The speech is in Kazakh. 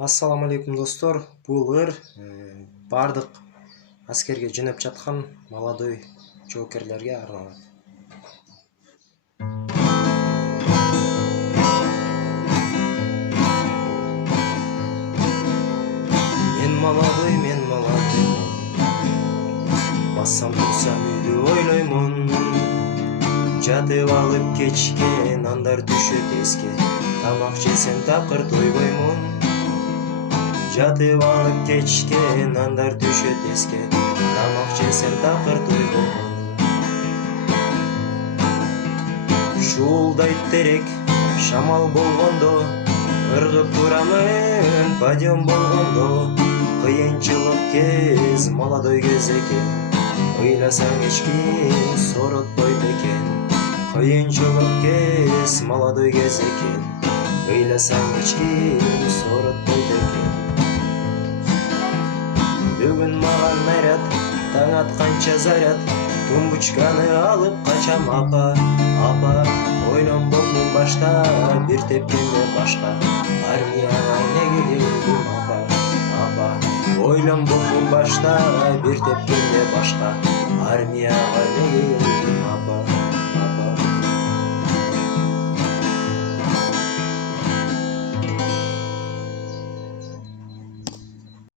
Ассаламу алейкум достор. Бул бардык аскерге жөнөп жаткан молодой жоокерлерге арналат. Мен молодой. Бассам турсам үйдү ойлоймун. Жатып алып кечке нандар түшөт эске. Тамак жесем такыр тойбоймун. Жатып алып кечке нандар түшөт эске. Тамак жесем такыр тойбоймун. Шуулдайт терек шамал болгондо, ыргып турамын подъем болгондо. Кыйынчылык кез молодой кез экен, ыйласаң эч ким соротпойт экен. Кыйынчылык кез молодой кез экен, ыйласаң эч ким соротпойт экен. Бүгүн маған наряд, таң атканча заряд, тумбучканы алып качам апа. Ойлонбопмун башта, бир тепкенде башка. Армияга эмнеге келдим апа. Ойлонбопмун башта, бир тепкенде башка. Армияга эмнеге келдим.